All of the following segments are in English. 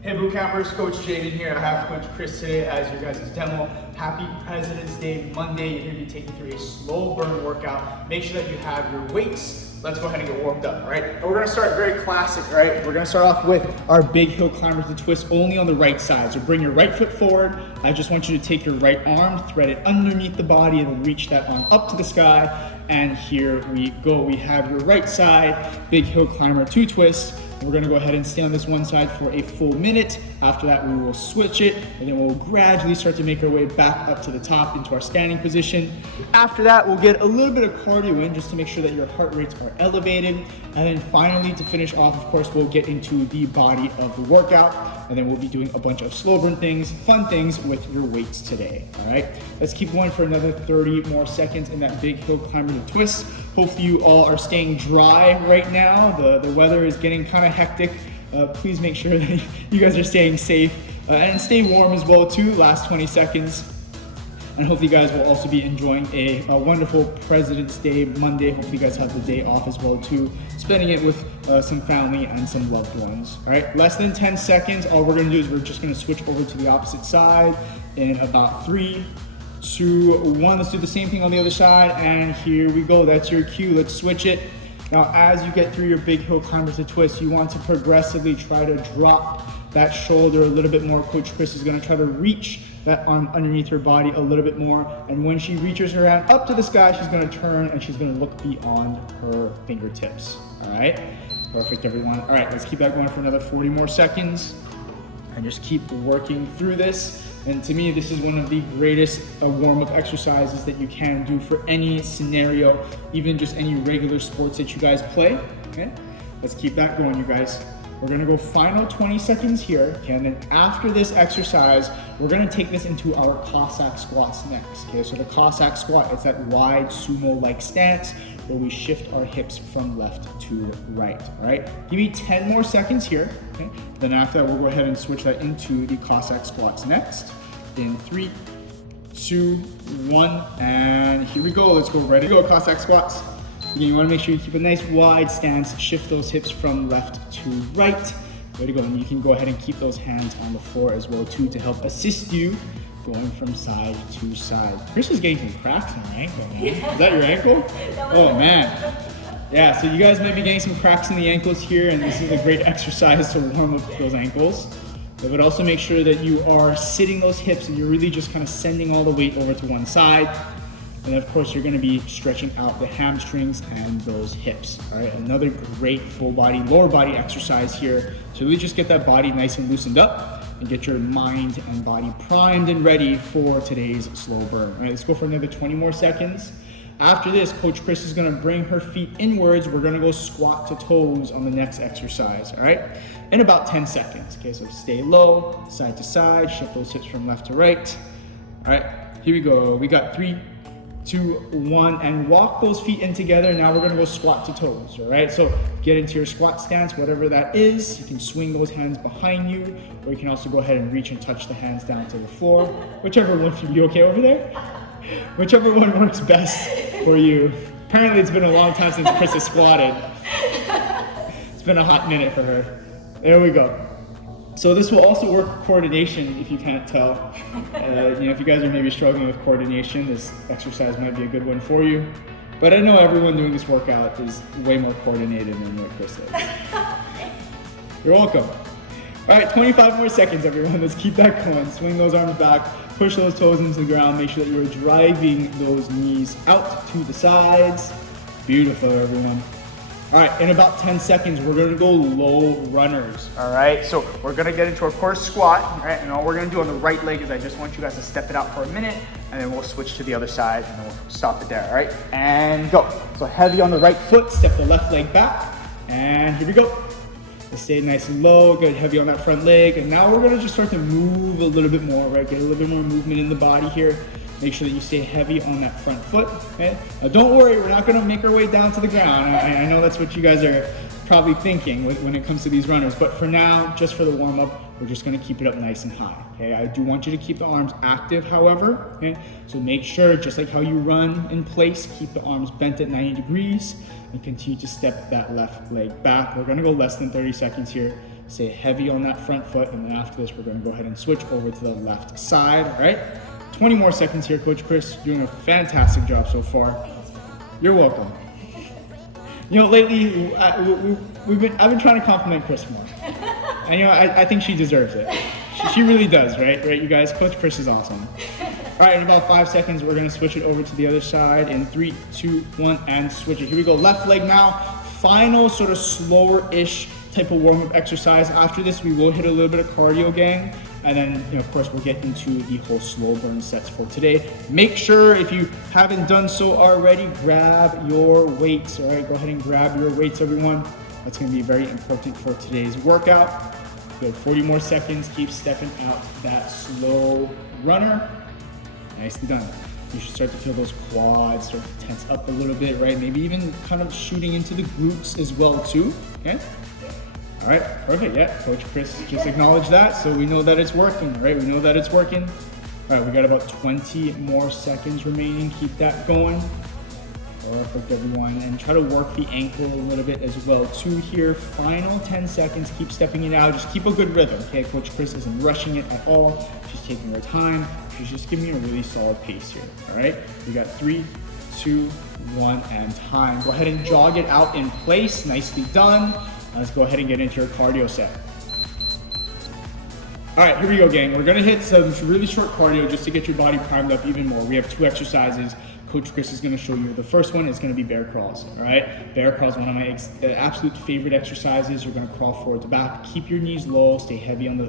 Hey Bootcampers, Coach Jaden here. I have Coach Chris today as your guys' demo. Happy President's Day Monday. You're going to be taking through a slow burn workout. Make sure that you have your weights. Let's go ahead and get warmed up, all right? And we're going to start very classic, all right? We're going to start off with our big hill climbers to twist only on the right side. So bring your right foot forward. I just want you to take your right arm, thread it underneath the body, and then reach that arm up to the sky. And here we go. We have your right side, big hill climber to twist. We're gonna go ahead and stay on this one side for a full minute. After that, we will switch it, and then we'll gradually start to make our way back up to the top into our standing position. After that, we'll get a little bit of cardio in just to make sure that your heart rates are elevated. And then finally, to finish off, of course, we'll get into the body of the workout, and then we'll be doing a bunch of slow burn things, fun things with your weights today, all right? Let's keep going for another 30 more seconds in that big hill climber to twist. Hopefully you all are staying dry right now. The weather is getting kind of hectic. Please make sure that you guys are staying safe and stay warm as well too. Last 20 seconds. And hopefully you guys will also be enjoying a wonderful President's Day Monday. Hopefully you guys have the day off as well too. Spending it with some family and some loved ones. All right, less than 10 seconds. All we're gonna do is we're just gonna switch over to the opposite side in about 3, 2, 1. Let's do the same thing on the other side, and here we go. That's your cue. Let's switch it. Now, as you get through your big hill climbers to twist, you want to progressively try to drop that shoulder a little bit more. Coach Chris is going to try to reach that arm underneath her body a little bit more, and when she reaches her hand up to the sky, she's going to turn and she's going to look beyond her fingertips. All right, perfect, everyone. All right, let's keep that going for another 40 more seconds and just keep working through this. And to me, this is one of the greatest warm-up exercises that you can do for any scenario, even just any regular sports that you guys play, okay? Let's keep that going, you guys. We're gonna go final 20 seconds here, okay? And then after this exercise, we're gonna take this into our Cossack squats next, okay? So the Cossack squat, it's that wide sumo-like stance where we shift our hips from left to right, all right? Give me 10 more seconds here, okay? Then after that, we'll go ahead and switch that into the Cossack squats next. In 3, 2, 1, and here we go. Let's go, ready to go, Cossack squats. Again, you wanna make sure you keep a nice wide stance, shift those hips from left to right. Ready to go, and you can go ahead and keep those hands on the floor as well too to help assist you going from side to side. Chris is getting some cracks in her ankle, man. Is that your ankle? Oh man. Yeah, so you guys might be getting some cracks in the ankles here, and this is a great exercise to warm up those ankles. But also make sure that you are sitting those hips and you're really just kind of sending all the weight over to one side. And of course, you're gonna be stretching out the hamstrings and those hips, all right? Another great full body, lower body exercise here. So really just get that body nice and loosened up and get your mind and body primed and ready for today's slow burn. All right, let's go for another 20 more seconds. After this, Coach Chris is gonna bring her feet inwards. We're gonna go squat to toes on the next exercise, all right? In about 10 seconds, okay? So stay low, side to side, shift those hips from left to right. All right, here we go. We got 3, 2, 1, and walk those feet in together. Now we're gonna go squat to toes, all right? So get into your squat stance, whatever that is. You can swing those hands behind you, or you can also go ahead and reach and touch the hands down to the floor. Whichever one, you okay over there? Whichever one works best for you. Apparently it's been a long time since Chris has squatted. It's been a hot minute for her. There we go. So this will also work coordination if you can't tell. If you guys are maybe struggling with coordination, this exercise might be a good one for you. But I know everyone doing this workout is way more coordinated than what Chris is. You're welcome. All right, 25 more seconds, everyone. Let's keep that going. Swing those arms back, push those toes into the ground. Make sure that you're driving those knees out to the sides. Beautiful, everyone. All right, in about 10 seconds, we're gonna go low runners. All right, so we're gonna get into our core squat, all right? And all we're gonna do on the right leg is I just want you guys to step it out for a minute, and then we'll switch to the other side, and then we'll stop it there, all right? And go. So heavy on the right foot, step the left leg back, and here we go. Let's stay nice and low, good, heavy on that front leg. And now we're gonna just start to move a little bit more, right? Get a little bit more movement in the body here. Make sure that you stay heavy on that front foot, okay? Now don't worry, we're not gonna make our way down to the ground. I know that's what you guys are probably thinking when it comes to these runners, but for now, just for the warm up, we're just gonna keep it up nice and high, okay? I do want you to keep the arms active, however, okay? So make sure, just like how you run in place, keep the arms bent at 90 degrees and continue to step that left leg back. We're gonna go less than 30 seconds here. Stay heavy on that front foot, and then after this, we're gonna go ahead and switch over to the left side, all right? 20 more seconds here, Coach Chris. Doing a fantastic job so far. You're welcome. You know, lately, I've been trying to compliment Chris more. And you know, I think she deserves it. She really does, right? Right, you guys? Coach Chris is awesome. All right, in about 5 seconds, we're gonna switch it over to the other side in 3, 2, 1, and switch it. Here we go, left leg now. Final sort of slower-ish type of warm-up exercise. After this, we will hit a little bit of cardio, gang. And then, you know, of course, we'll get into the whole slow burn sets for today. Make sure, if you haven't done so already, grab your weights, all right? Go ahead and grab your weights, everyone. That's gonna be very important for today's workout. Good, 40 more seconds. Keep stepping out that slow runner. Nicely done. You should start to feel those quads start to tense up a little bit, right? Maybe even kind of shooting into the glutes as well too, okay? All right, perfect, yeah. Coach Chris just acknowledged that, so we know that it's working, right? We know that it's working. All right, we got about 20 more seconds remaining. Keep that going. Perfect, everyone. And try to work the ankle a little bit as well too here. Final 10 seconds, keep stepping it out. Just keep a good rhythm, okay? Coach Chris isn't rushing it at all. She's taking her time. She's just giving you a really solid pace here, all right? We got 3, 2, 1, and time. Go ahead and jog it out in place. Nicely done. Let's go ahead and get into your cardio set. All right, here we go, gang. We're gonna hit some really short cardio just to get your body primed up even more. We have 2 exercises. Coach Chris is gonna show you. The first one is gonna be bear crawls, all right? Bear crawls, one of my absolute favorite exercises. You're gonna crawl forward to back. Keep your knees low, stay heavy on the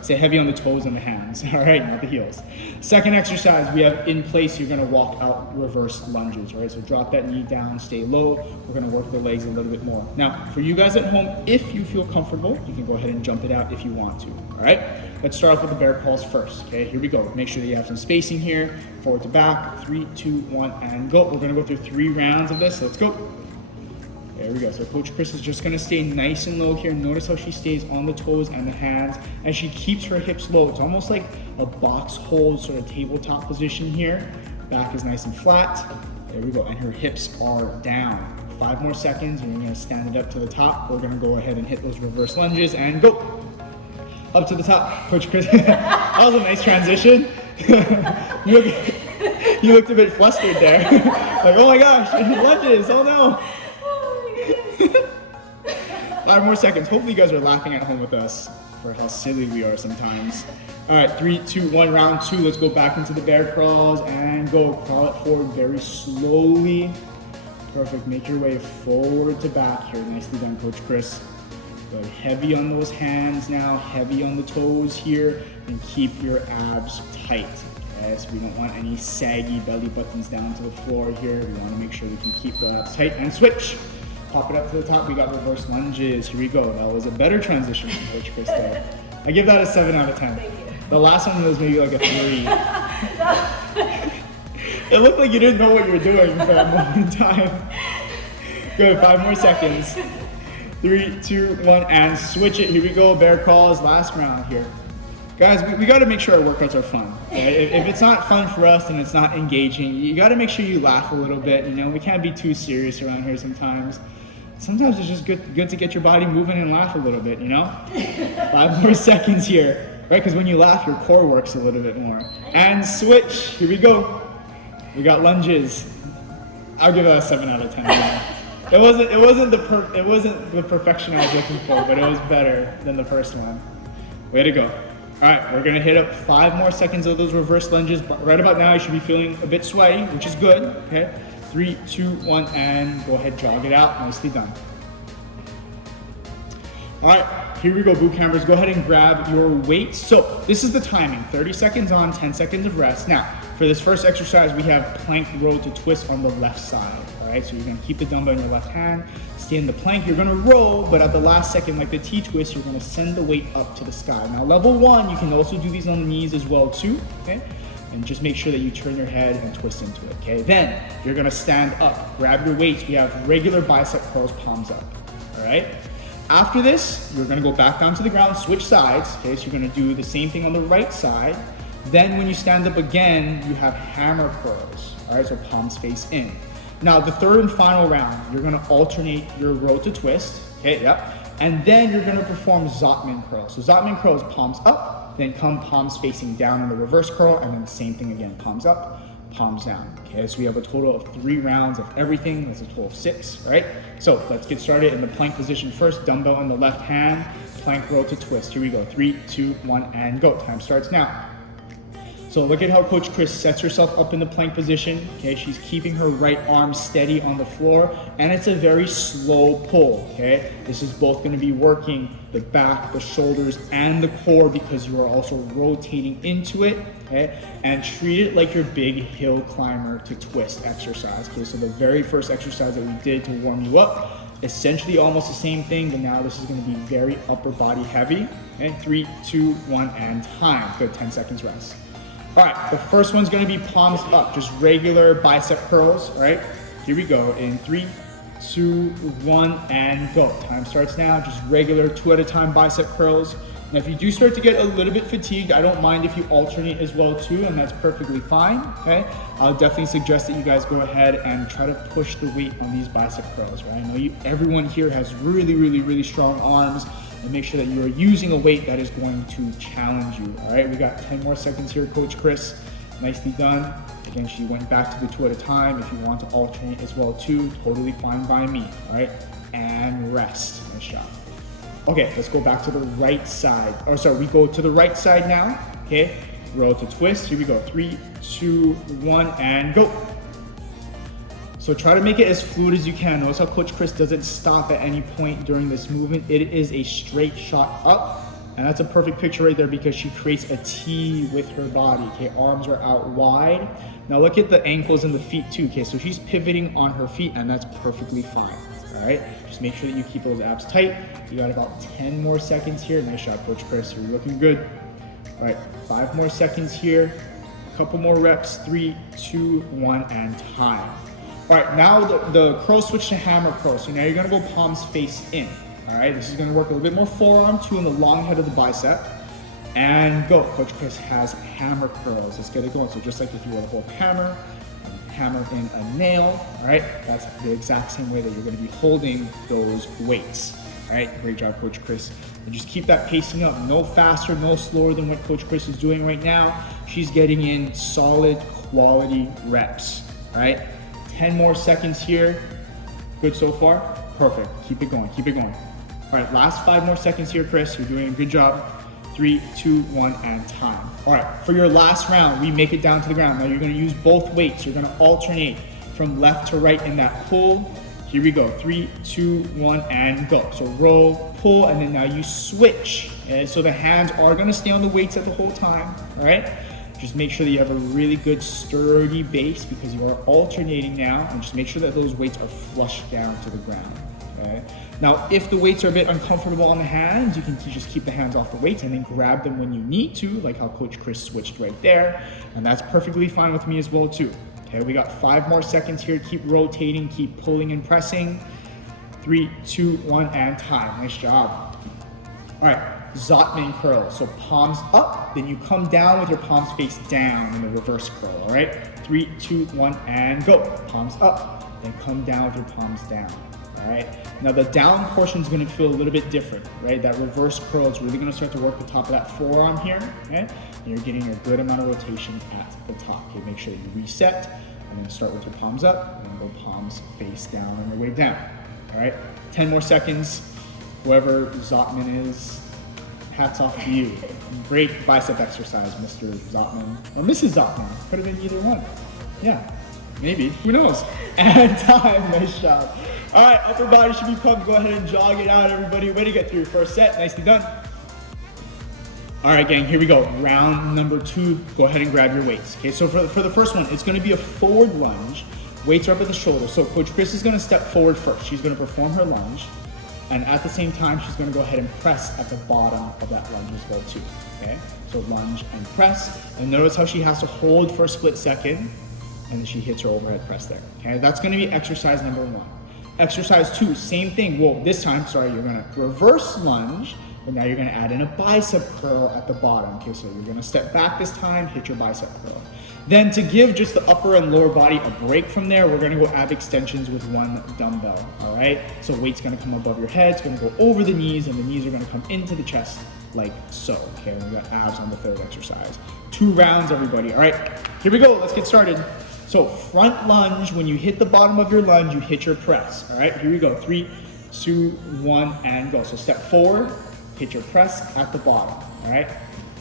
stay heavy on the toes and the hands, all right, not the heels. Second exercise we have in place, you're gonna walk out reverse lunges, all right? So drop that knee down, stay low. We're gonna work the legs a little bit more. Now, for you guys at home, if you feel comfortable, you can go ahead and jump it out if you want to, all right? Let's start off with the bear crawls first, okay? Here we go. Make sure that you have some spacing here, forward to back, 3, 2, 1, and go. We're gonna go through 3 rounds of this, let's go. There we go, so Coach Chris is just gonna stay nice and low here. Notice how she stays on the toes and the hands, and she keeps her hips low. It's almost like a box hold sort of tabletop position here. Back is nice and flat. There we go, and her hips are down. 5 more seconds, and you're gonna stand it up to the top. We're gonna go ahead and hit those reverse lunges, and go. Up to the top, Coach Chris. That was a nice transition. you looked a bit flustered there. Like, oh my gosh, lunges, oh no. Oh my goodness. 5 more seconds. Hopefully you guys are laughing at home with us for how silly we are sometimes. All right, 3, 2, 1, round 2. Let's go back into the bear crawls and go. Crawl it forward very slowly. Perfect, make your way forward to back here. Nicely done, Coach Chris. Good. Heavy on those hands now, heavy on the toes here, and keep your abs tight. Okay, so we don't want any saggy belly buttons down to the floor here. We want to make sure we can keep the abs tight and switch. Pop it up to the top. We got reverse lunges. Here we go. That was a better transition from Coach Chris there. I give that a 7 out of 10. Thank you. The last one was maybe like a 3. It looked like you didn't know what you were doing for that moment in time. Good, 5 more seconds. 3, 2, 1, and switch it. Here we go, bear crawls, last round here. Guys, we gotta make sure our workouts are fun. Okay? If it's not fun for us and it's not engaging, you gotta make sure you laugh a little bit. You know, we can't be too serious around here sometimes. Sometimes it's just good to get your body moving and laugh a little bit, you know? 5 more seconds here, right? Because when you laugh, your core works a little bit more. And switch, here we go. We got lunges. I'll give it a 7 out of 10. It wasn't the perfection I was looking for, but it was better than the first one. Way to go. All right, we're gonna hit up 5 more seconds of those reverse lunges. Right about now, you should be feeling a bit sweaty, which is good, okay? 3, 2, 1, and go ahead, jog it out. Nicely done. All right, here we go, boot campers. Go ahead and grab your weights. So this is the timing, 30 seconds on, 10 seconds of rest. Now, for this first exercise, we have plank row to twist on the left side. All right, so you're gonna keep the dumbbell in your left hand, stay in the plank, you're gonna row, but at the last second, like the T-twist, you're gonna send the weight up to the sky. Now, level 1, you can also do these on the knees as well too, okay? And just make sure that you turn your head and twist into it, okay? Then, you're gonna stand up, grab your weights. We have regular bicep curls, palms up, all right? After this, you're gonna go back down to the ground, switch sides, okay? So you're gonna do the same thing on the right side. Then when you stand up again, you have hammer curls, all right? So palms face in. Now, the third and final round, you're gonna alternate your row to twist, okay? Yep. And then you're gonna perform Zotman curl. So Zotman curl is palms up, then come palms facing down in the reverse curl, and then the same thing again, palms up, palms down. Okay, so we have a total of 3 rounds of everything. That's a total of 6, right? So let's get started in the plank position first. Dumbbell in the left hand, plank roll to twist. Here we go, 3, 2, 1, and go. Time starts now. So look at how Coach Chris sets herself up in the plank position. Okay, she's keeping her right arm steady on the floor, and it's a very slow pull. Okay, this is both going to be working the back, the shoulders, and the core because you are also rotating into it. Okay, and treat it like your big hill climber to twist exercise. Okay, so the very first exercise that we did to warm you up, essentially almost the same thing, but now this is going to be very upper body heavy. Okay, 3, 2, 1, and time. Good, 10 seconds rest. All right, the first one's gonna be palms up, just regular bicep curls, all right? Here we go, in 3, 2, 1, and go. Time starts now, just regular 2 at a time bicep curls. Now if you do start to get a little bit fatigued, I don't mind if you alternate as well too, and that's perfectly fine, okay? I'll definitely suggest that you guys go ahead and try to push the weight on these bicep curls, right? I know everyone here has really strong arms, and make sure that you are using a weight that is going to challenge you. All right, we got 10 more seconds here, Coach Chris. Nicely done. Again, she went back to the 2 at a time. If you want to alternate as well too, totally fine by me. All right, and rest. Nice job. Okay, let's go back to the right side. Oh, sorry, we go to the right side now. Okay, roll to twist. Here we go. 3, 2, 1, and go. So try to make it as fluid as you can. Notice how Coach Chris doesn't stop at any point during this movement. It is a straight shot up, and that's a perfect picture right there because she creates a T with her body. Okay, arms are out wide. Now look at the ankles and the feet too. Okay, so she's pivoting on her feet, and that's perfectly fine. All right, just make sure that you keep those abs tight. You got about 10 more seconds here. Nice shot, Coach Chris. You're looking good. All right, 5 more seconds here. A couple more reps. 3, 2, 1, and time. All right, now the curl switch to hammer curl. So now you're gonna go palms face in. All right, this is gonna work a little bit more forearm too in the long head of the bicep. And go, Coach Chris has hammer curls. Let's get it going. So just like if you were to hold hammer in a nail, all right? That's the exact same way that you're gonna be holding those weights. All right, great job, Coach Chris. And just keep that pacing up. No faster, no slower than what Coach Chris is doing right now. She's getting in solid quality reps, all right? 10 more seconds here. Good so far? Perfect. Keep it going, keep it going. All right, last 5 more seconds here, Chris. You're doing a good job. 3, 2, 1, and time. All right, for your last round, we make it down to the ground. Now you're gonna use both weights. You're gonna alternate from left to right in that pull. Here we go, 3, 2, 1, and go. So roll, pull, and then now you switch. And so the hands are gonna stay on the weights at the whole time, all right? Just make sure that you have a really good sturdy base because you are alternating now, and just make sure that those weights are flush down to the ground, okay? Now, if the weights are a bit uncomfortable on the hands, you can just keep the hands off the weights and then grab them when you need to, like how Coach Chris switched right there, and that's perfectly fine with me as well too. Okay, we got 5 more seconds here. Keep rotating, keep pulling and pressing. 3, 2, 1, and time. Nice job. All right. Zotman curl. So palms up, then you come down with your palms face down in the reverse curl, all right? 3, 2, 1, and go. Palms up, then come down with your palms down, all right? Now the down portion is gonna feel a little bit different, right? That reverse curl is really gonna start to work the top of that forearm here, okay? And you're getting a good amount of rotation at the top. Okay, make sure you reset, and then start with your palms up, and then go palms face down on your way down, all right? 10 more seconds. Whoever Zotman is, hats off to you. Great bicep exercise, Mr. Zotman. Or Mrs. Zotman. Could have been either one. Yeah, maybe. Who knows? And time. Nice job. All right, upper body should be pumped. Go ahead and jog it out, everybody. Way to get through your first set. Nicely done. All right, gang, here we go. Round number 2. Go ahead and grab your weights. Okay, so for the first one, it's going to be a forward lunge. Weights are up at the shoulder. So Coach Chris is going to step forward first. She's going to perform her lunge. And at the same time, she's gonna go ahead and press at the bottom of that lunge as well too, okay? So lunge and press, and notice how she has to hold for a split second, and then she hits her overhead press there, okay? That's gonna be exercise number 1. Exercise 2, same thing. Well, this time, sorry, you're gonna reverse lunge, but now you're gonna add in a bicep curl at the bottom. Okay, so you're gonna step back this time, hit your bicep curl. Then to give just the upper and lower body a break from there, we're gonna go ab extensions with one dumbbell, all right? So weight's gonna come above your head, it's gonna go over the knees, and the knees are gonna come into the chest like so, okay? And we got abs on the third exercise. 2 rounds, everybody, all right? Here we go, let's get started. So front lunge, when you hit the bottom of your lunge, you hit your press, all right? Here we go, 3, 2, 1, and go. So step forward, hit your press at the bottom, all right?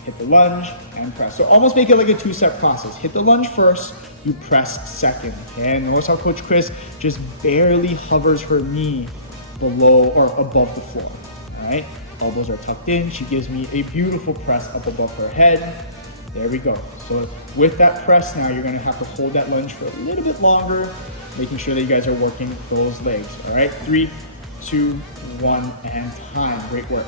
Hit the lunge and press. So almost make it like a 2-step process. Hit the lunge first, you press second, okay? And notice how Coach Chris just barely hovers her knee below or above the floor, all right? Elbows are tucked in. She gives me a beautiful press up above her head. There we go. So with that press now, you're gonna have to hold that lunge for a little bit longer, making sure that you guys are working those legs, all right? 3, 2, 1, and time. Great work.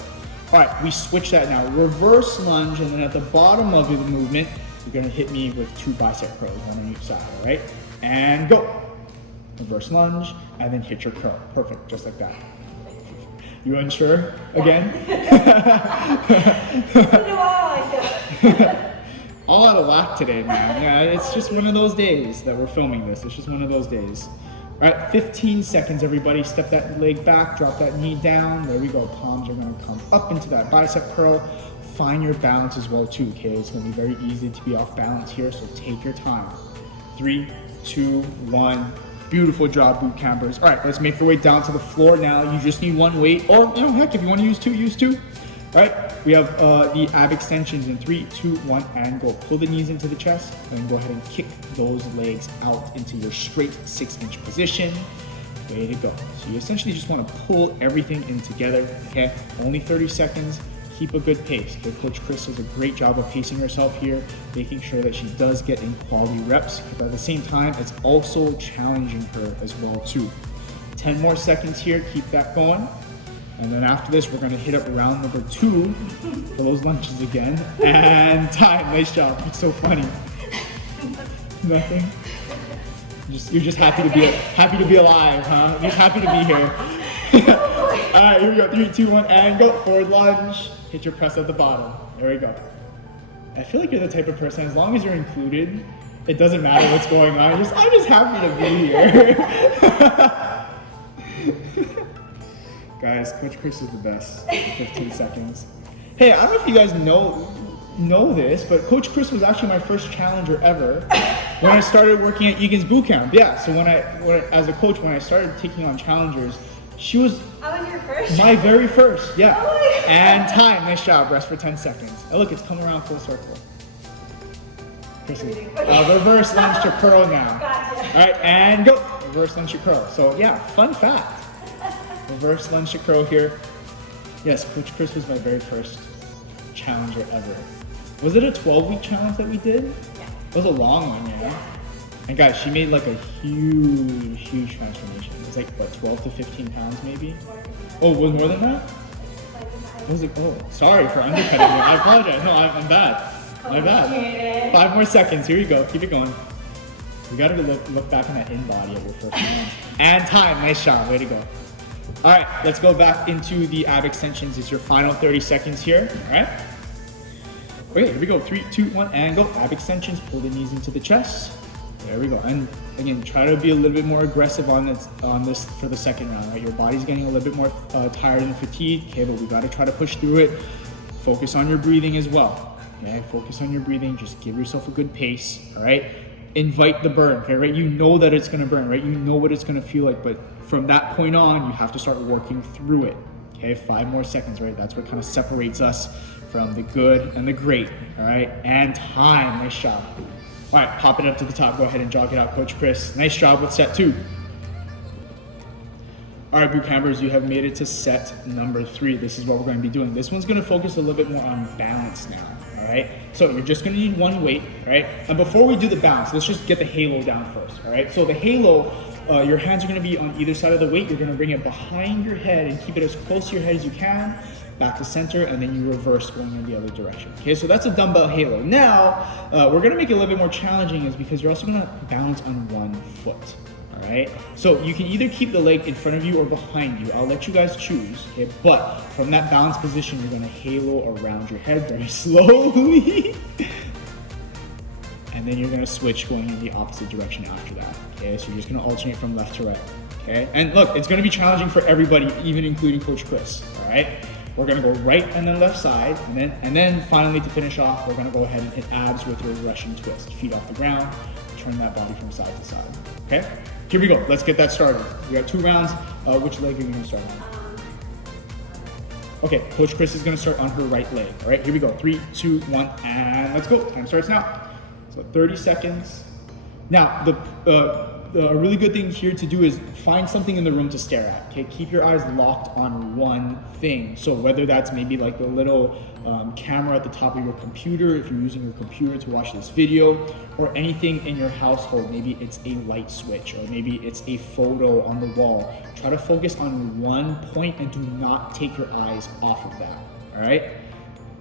All right, we switch that now. Reverse lunge, and then at the bottom of the movement, you're gonna hit me with 2 bicep curls, one on each side, all right? And go. Reverse lunge, and then hit your curl. Perfect, just like that. You unsure again? It's been a while, I feel. All out of whack today, man. Yeah, it's just one of those days that we're filming this. It's just one of those days. All right, 15 seconds, everybody. Step that leg back, drop that knee down. There we go. Palms are gonna come up into that bicep curl. Find your balance as well too, okay? It's gonna be very easy to be off balance here, so take your time. 3, 2, 1. Beautiful job, boot campers. All right, let's make our way down to the floor now. You just need 1 weight, or you know, heck, if you wanna use 2, use 2. All right, we have the ab extensions in 3, 2, 1, and go. Pull the knees into the chest, and go ahead and kick those legs out into your straight 6-inch position. Way to go. So you essentially just want to pull everything in together, okay? Only 30 seconds. Keep a good pace. Okay? Coach Chris does a great job of pacing herself here, making sure that she does get in quality reps, but at the same time, it's also challenging her as well too. 10 more seconds here. Keep that going. And then after this, we're gonna hit up round number 2 for those lunges again. And time, nice job. It's so funny. Nothing. You're just happy to be alive, huh? You're just happy to be here. All right, here we go. 3, 2, 1, and go. Forward lunge. Hit your press at the bottom. There we go. I feel like you're the type of person, as long as you're included, it doesn't matter what's going on. I'm just happy to be here. Guys, Coach Chris is the best. 15 seconds. Hey, I don't know if you guys know this, but Coach Chris was actually my first challenger ever when I started working at Egan's Bootcamp. Yeah, so when I as a coach, when I started taking on challengers, she was your first? my very first. Yeah. Oh my God. And time. Nice job. Rest for 10 seconds. Oh, look, it's come around full circle. Reverse lunge to curl now. Gotcha. All right, and go. Reverse lunge to curl. So yeah, fun fact. Reverse lunge to curl here. Yes, Coach Chris was my very first challenger ever. Was it a 12-week challenge that we did? Yeah. It was a long one, yeah. And guys, she made like a huge transformation. It was like, what, 12 to 15 pounds maybe? Oh, was more than that? I was like, oh, sorry for undercutting you. I apologize. No, I'm bad. My bad. 5 more seconds. Here you go. Keep it going. We gotta look back on that in body of your first one. And time. Nice job. Way to go. All right, let's go back into the ab extensions. It's your final 30 seconds here, all right? Okay, here we go, 3, 2, 1, and go. Ab extensions, pull the knees into the chest. There we go, and again, try to be a little bit more aggressive on this for the second round, right? Your body's getting a little bit more tired and fatigued, okay, but we gotta try to push through it. Focus on your breathing as well, okay? Focus on your breathing, just give yourself a good pace, all right? Invite the burn, okay, right? You know that it's gonna burn, right? You know what it's gonna feel like, but from that point on, you have to start working through it, okay? 5 more seconds, right? That's what kind of separates us from the good and the great, all right? And time, nice job. All right, pop it up to the top. Go ahead and jog it out, Coach Chris. Nice job with set 2. All right, boot campers, you have made it to set number 3. This is what we're going to be doing. This one's going to focus a little bit more on balance now, all right? So you're just going to need 1 weight, right? And before we do the balance, let's just get the halo down first, all right? So the halo, your hands are going to be on either side of the weight. You're going to bring it behind your head and keep it as close to your head as you can, back to center, and then you reverse going in the other direction. Okay, so that's a dumbbell halo. Now, we're going to make it a little bit more challenging is because you're also going to balance on 1 foot. All right? So you can either keep the leg in front of you or behind you. I'll let you guys choose, okay? But from that balanced position, you're gonna halo around your head very slowly. And then you're gonna switch going in the opposite direction after that, okay? So you're just gonna alternate from left to right, okay? And look, it's gonna be challenging for everybody, even including Coach Chris, all right? We're gonna go right and then left side, and then finally to finish off, we're gonna go ahead and hit abs with your Russian twist. Feet off the ground, turn that body from side to side, okay? Here we go, let's get that started. We got 2 rounds. Which leg are you gonna start on? Okay, Coach Chris is gonna start on her right leg. All right, here we go. 3, 2, 1, and let's go. Time starts now. So 30 seconds. Now, a really good thing here to do is find something in the room to stare at, okay? Keep your eyes locked on one thing. So whether that's maybe like the little camera at the top of your computer, if you're using your computer to watch this video, or anything in your household, maybe it's a light switch, or maybe it's a photo on the wall. Try to focus on one point and do not take your eyes off of that, all right?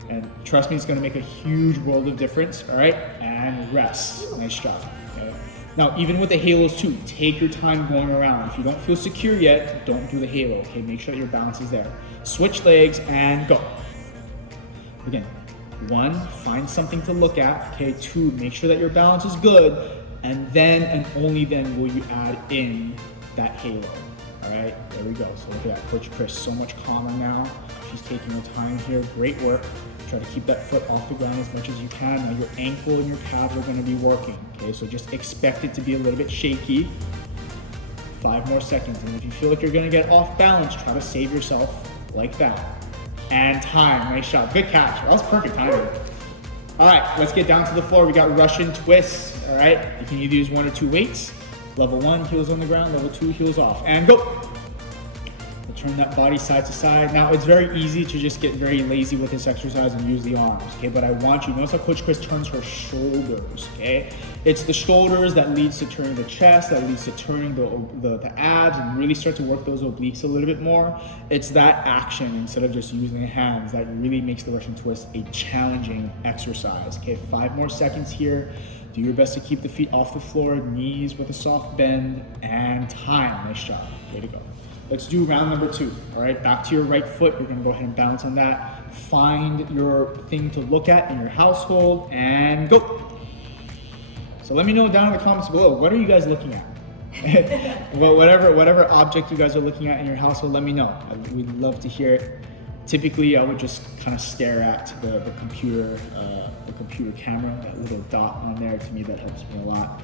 And trust me, it's gonna make a huge world of difference, all right? And rest, nice job, okay? Now, even with the halos too, take your time going around. If you don't feel secure yet, don't do the halo, okay? Make sure that your balance is there. Switch legs and go. Again, 1, find something to look at, okay? 2, make sure that your balance is good, and then and only then will you add in that halo, all right? There we go, so look at that, Coach Chris, so much calmer now. She's taking her time here, great work. Try to keep that foot off the ground as much as you can. Now your ankle and your calves are gonna be working, okay? So just expect it to be a little bit shaky. 5 more seconds, and if you feel like you're gonna get off balance, try to save yourself like that. And time, nice shot, good catch. That was perfect timing. All right, let's get down to the floor. We got Russian twists, all right? You can either use 1 or 2 weights. Level 1, heels on the ground. Level 2, heels off, and go. Turn that body side to side. Now, it's very easy to just get very lazy with this exercise and use the arms, okay? But I want you, notice how Coach Chris turns her shoulders, okay? It's the shoulders that leads to turning the chest, that leads to turning the abs, and really start to work those obliques a little bit more. It's that action instead of just using the hands that really makes the Russian twist a challenging exercise, okay? 5 more seconds here. Do your best to keep the feet off the floor, knees with a soft bend, and time. Nice job, way to go. Let's do round number 2, all right? Back to your right foot, you're gonna go ahead and balance on that. Find your thing to look at in your household, and go. So let me know down in the comments below, what are you guys looking at? Well, whatever object you guys are looking at in your household, let me know. We'd love to hear it. Typically, I would just kind of stare at the computer camera, that little dot on there. To me, that helps me a lot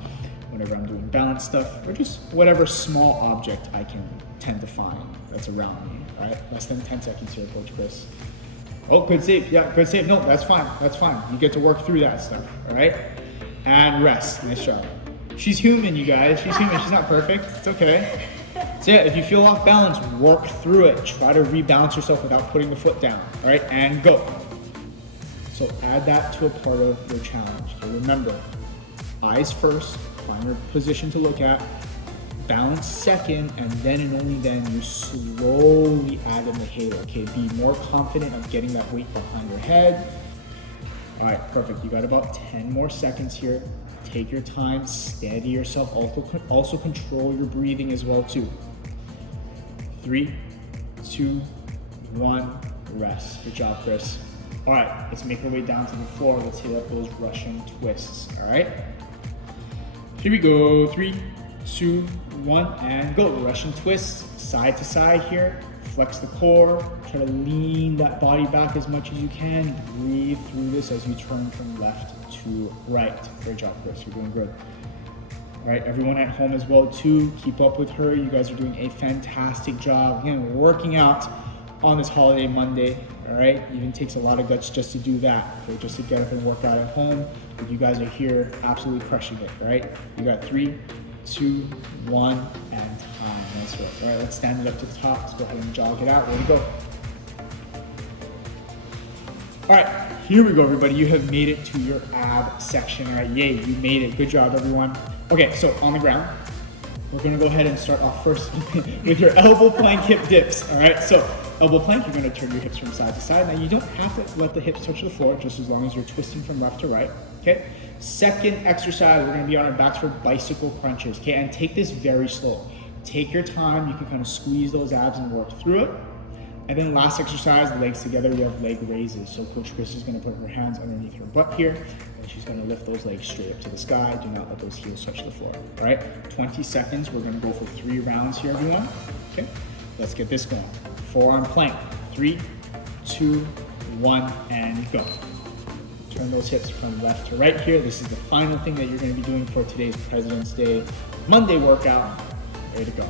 whenever I'm doing balance stuff, or just whatever small object I can tend to find that's around me, all right? Less than 10 seconds here, Coach Chris. Oh, good save, yeah, good save. No, that's fine, that's fine. You get to work through that stuff, all right? And rest, nice job. She's human, you guys, she's human, she's not perfect, it's okay. So yeah, if you feel off balance, work through it. Try to rebalance yourself without putting the foot down, all right? And go. So add that to a part of your challenge. So remember, eyes first, find your position to look at, balance second, and then and only then you slowly add in the halo, okay? Be more confident of getting that weight behind your head. All right, perfect. You got about 10 more seconds here. Take your time, steady yourself, also control your breathing as well too. 3, 2, 1, rest. Good job, Chris. All right, let's make our way down to the floor. Let's hit up those Russian twists, all right? Here we go, 3, 2, 1, and go. Russian twist, side to side here. Flex the core, try to lean that body back as much as you can. Breathe through this as you turn from left to right. Great job, Chris, you're doing good. All right, everyone at home as well too, keep up with her. You guys are doing a fantastic job. Again, we're working out on this holiday Monday, all right? It even takes a lot of guts just to do that, okay? Just to get up and work out at home. But you guys are here absolutely crushing it, all right? You got 3, 2, 1, and time. Nice work. All right, let's stand it up to the top. Let's go ahead and jog it out. Ready to go. All right, here we go, everybody. You have made it to your ab section. All right, yay, you made it. Good job, everyone. Okay, so on the ground, we're gonna go ahead and start off first with your elbow plank hip dips. All right, so elbow plank, you're gonna turn your hips from side to side. Now you don't have to let the hips touch the floor, just as long as you're twisting from left to right, okay? Second exercise, we're gonna be on our backs for bicycle crunches, okay? And take this very slow. Take your time, you can kind of squeeze those abs and work through it. And then last exercise, legs together, we have leg raises. So Coach Chris is gonna put her hands underneath her butt here, and she's gonna lift those legs straight up to the sky. Do not let those heels touch the floor, all right? 20 seconds, we're gonna go for 3 rounds here, everyone. Okay, let's get this going. Forearm plank, 3, 2, 1, and go. Turn those hips from left to right here. This is the final thing that you're gonna be doing for today's President's Day Monday workout. Ready to go.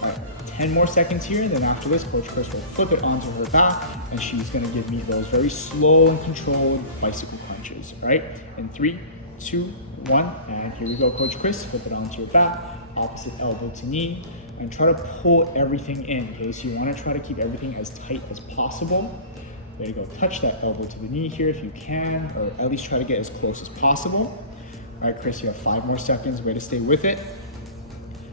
All right. 10 more seconds here, and then after this, Coach Chris will flip it onto her back, and she's gonna give me those very slow and controlled bicycle crunches, all right? In 3, 2, 1, and here we go, Coach Chris, flip it onto your back, opposite elbow to knee, and try to pull everything in, okay? So you wanna try to keep everything as tight as possible. There you go, touch that elbow to the knee here if you can, or at least try to get as close as possible. All right, Chris, you have 5 more seconds, way to stay with it.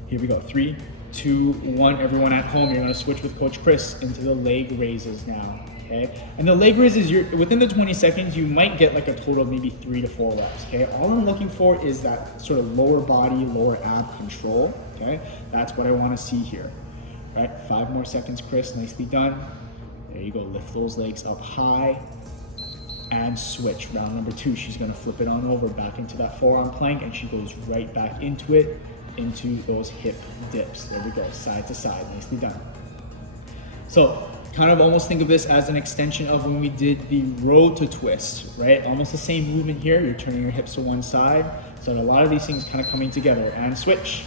Here we go, 3, 2, 1, everyone at home, you're gonna switch with Coach Chris into the leg raises now, okay? And the leg raises, within the 20 seconds, you might get like a total of maybe 3 to 4 reps, okay? All I'm looking for is that sort of lower body, lower ab control, okay? That's what I wanna see here, all right? 5 more seconds, Chris, nicely done. There you go, lift those legs up high and switch. Round number 2, she's gonna flip it on over back into that forearm plank, and she goes right back into it, into those hip dips. There we go, side to side, nicely done. So kind of almost think of this as an extension of when we did the road to twist, right? Almost the same movement here, you're turning your hips to one side. So a lot of these things kind of coming together, and switch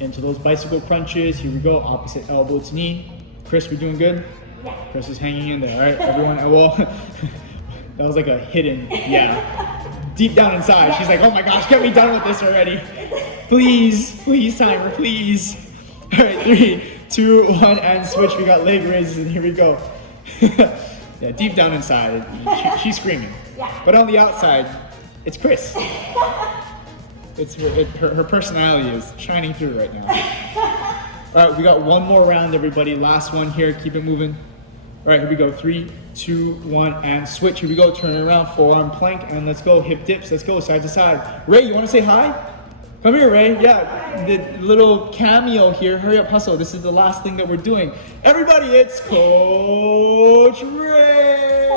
into those bicycle crunches. Here we go, opposite elbow to knee. Chris, we're doing good? Yeah. Chris is hanging in there, all right? Everyone, well, that was like a hidden, yeah. Deep down inside, she's like, oh my gosh, get me done with this already. Please, please, timer, please. All right, 3, 2, 1, and switch. We got leg raises, and here we go. Yeah, deep down inside, she's screaming. Yeah. But on the outside, it's Chris. It's her personality is shining through right now. All right, we got one more round, everybody. Last one here, keep it moving. All right, here we go, 3, 2, 1, and switch. Here we go, turn it around, forearm plank, and let's go, hip dips, let's go, side to side. Ray, you wanna say hi? Come here, Ray. Yeah, the little cameo here. Hurry up, hustle. This is the last thing that we're doing. Everybody, it's Coach Ray.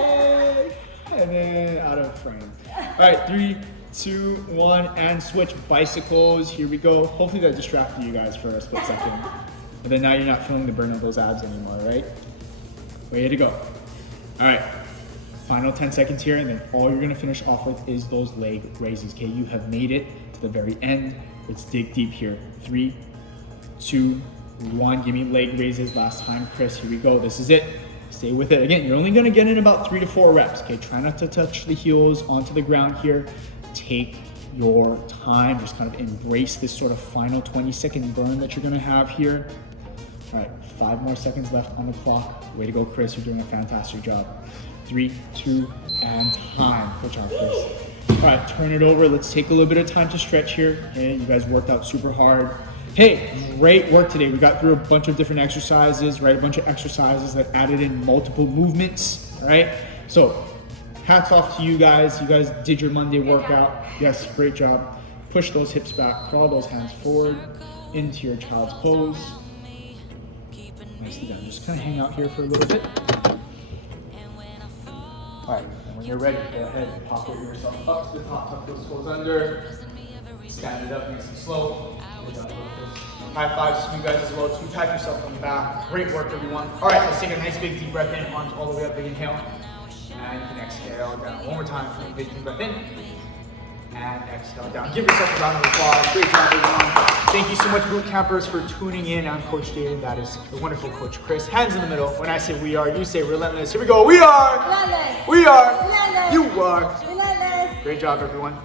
And then out of frame. All right, 3, 2, 1, and switch. Bicycles. Here we go. Hopefully that distracted you guys for a split second. But then now you're not feeling the burn of those abs anymore, right? Ready to go. All right. Final 10 seconds here, and then all you're gonna finish off with is those leg raises, okay? You have made it to the very end. Let's dig deep here. 3, 2, 1. Give me leg raises. Last time, Chris, here we go. This is it. Stay with it. Again, you're only gonna get in about 3 to 4 reps, okay? Try not to touch the heels onto the ground here. Take your time. Just kind of embrace this sort of final 20-second burn that you're gonna have here. All right, 5 more seconds left on the clock. Way to go, Chris. You're doing a fantastic job. 3, 2, and time. Good job, Chris. All right, turn it over. Let's take a little bit of time to stretch here. Okay, you guys worked out super hard. Hey, great work today. We got through a bunch of different exercises, right? A bunch of exercises that added in multiple movements, all right? So, hats off to you guys. You guys did your Monday workout. Yes, great job. Push those hips back, crawl those hands forward into your child's pose. Nicely done. Just kind of hang out here for a little bit. All right, and when you're ready, go ahead and pop yourself up to the top, tuck those toes under. Stand it up nice and slow. High fives to you guys as well. To pat yourself on the back. Great work, everyone. All right, let's take a nice big deep breath in, arms all the way up, big inhale. And you can exhale down. One more time for a big deep breath in. And exhale down. Give yourself a round of applause. Great job, everyone. Thank you so much, boot campers, for tuning in. I'm Coach David. That is the wonderful Coach Chris. Hands in the middle. When I say we are, you say relentless. Here we go. We are. Relentless. We are. Relentless. You are. Relentless. Great job, everyone.